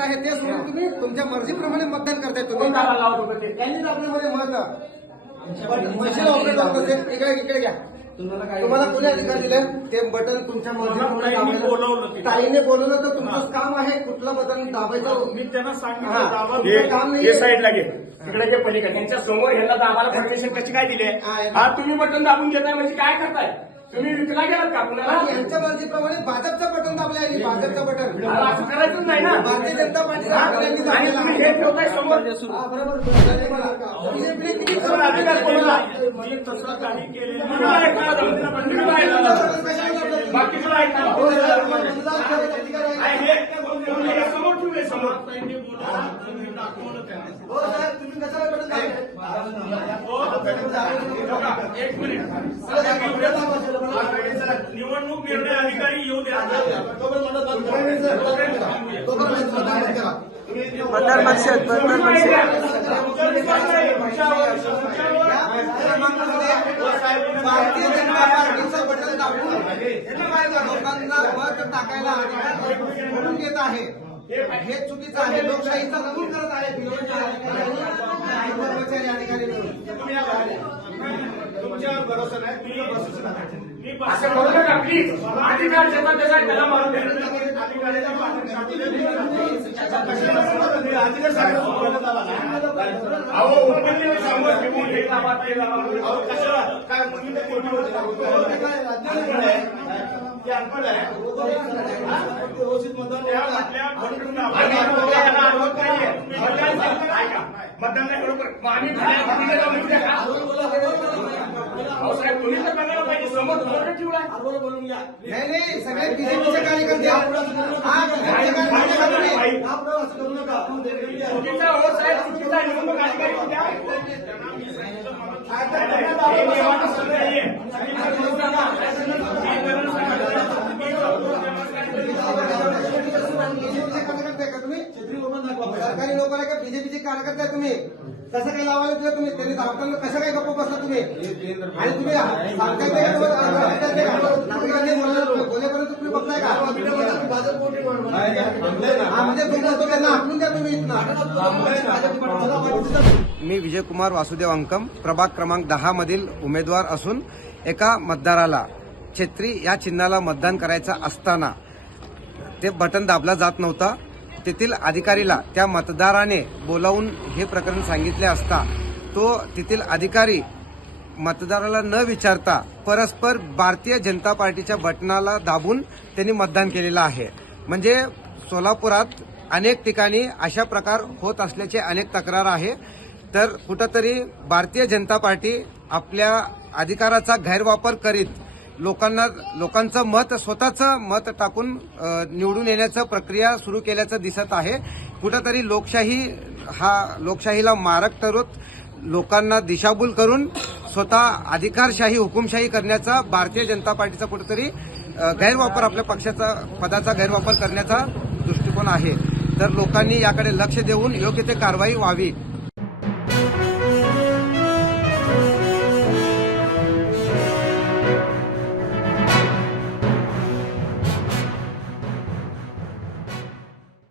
गट आहे ते सोडून तुम्ही तुमच्या मर्जीप्रमाणे मतदान करताय तुम्ही? त्यांनीच आपल्यामध्ये मत. मशीन ऑपरेट होतं? ते इकडे इकडे घ्या. तुम्हाला कोणी अधिकार दिले? ते बटन तुमच्या मर्जीप्रमाणे ताईंनी बोलवलं तर तुमचं काम आहे कुठलं बटन दाबायचं. मी त्यांना. सांगितलं दाबा हे काम नाहीये. हे साईडला घे. तिकडे घे पलीकडे. त्यांच्यासमोर ह्यांना दाबाला परमिशन कशी काय दिली हा तुम्ही बटन दाबून घेताय म्हणजे काय करताय? तुम्ही विकला गेलात का कुणाला आणि यांच्या मर्जीप्रमाणे भाजपचं बटन दाबलं आहे भाजपचं बटन असं करायचंच नाही ना भारतीय जनता पार्टीच्या हा? आघाड्यांनी आणि दाबलेलं तुम्ही हे आहे. ठेवताय समोर हा, बरोबर बीजेपीने किती तुम्हाला अधिकार कोणाला? मी तसं काही केलेलं ऐकायला ऐकायला ऐकायला हो? आहे हे? तुम्ही हे समोर ठेवले समोर हो? एक मिनिट निर्णय अधिकारी येऊ द्या. मतदार बक्षीस मतदार बक्षीस भारतीय जनता पार्टीचं बटन दाबून लोकांना मत टाकायला अधिकार म्हणून देत आहे. हे चुकीचं आहे. लोकशाहीचा नमूद करत आहे. विरोधी अधिकारी आणि कर्मचारी अधिकारी तुमच्यावर भरोसा नाही. तुमच्यावर भरोसा नाही. असं करू प्लीज अधिकार त्याचा आहे, त्याला मारून अहो उमेदवारी समोर ठेवून हे लावा, ते लावा. कशाला? काय कोटी होती. ते अनपढ आहे. नाहीये. मतदान. मतदान नाही बरोबर आम्ही साहेब तुम्ही तर करायला पाहिजे. समोर बोर्ड ठेवलाय नाही नाही सगळे बीजेपीचे कार्यकर्ते हा तुम्ही? चुकीचा हो साहेब. चुकीचा निवडणूक अधिकारी उद्या हे नियमानं सगळं आहे. बीजेपीचे कार्यकर्ते आहे का तुम्ही? सरकारी लोक आहे का? बीजेपीचे कार्यकर्ते आहे तुम्ही? कसं काही लावायला दिलं तुम्ही त्यांनी धावताना कसं काही गप्प बसला तुम्ही? आणि तुम्ही सांगताय ते का तुम्हाला ऐकायला येते का? नागरिकांनी बोललं- बोलेपर्यंत तुम्ही बघताय का? हा, म्हणजे तो त्यांना हाकलून द्या तुम्ही इथनं. मी विजयकुमार वासुदेव अंकम प्रभाग क्रमांक दहा मधील उमेदवार असून एका मतदाराला छेत्री या चिन्हाला मतदान करायचं असताना ते बटन दाबला जात नव्हता. तेथील अधिकारीला त्या मतदाराने बोलावून हे प्रकरण सांगितले असता तो तेथील अधिकारी मतदाराला न विचारता परस्पर भारतीय जनता पार्टीच्या बटनाला दाबून त्यांनी मतदान केलेलं आहे. म्हणजे सोलापुरात अनेक ठिकाणी अशा प्रकार होत असल्याचे अनेक तक्रार आहे. तर कुठंतरी भारतीय जनता पार्टी आपल्या अधिकाराचा गैरवापर करीत लोकांना लोकांचं मत स्वतःचं मत टाकून निवडून येण्याचं प्रक्रिया सुरू केल्याचं दिसत आहे. कुठंतरी लोकशाही हा लोकशाहीला मारक ठरत लोकांना दिशाभूल करून स्वतः अधिकारशाही हुकुमशाही करण्याचा भारतीय जनता पार्टीचा कुठेतरी गैरवापर आपल्या पक्षाचा पदाचा गैरवापर करण्याचा दृष्टिकोन आहे. तर लोकांनी याकडे लक्ष देऊन योग्य ते कारवाई व्हावी.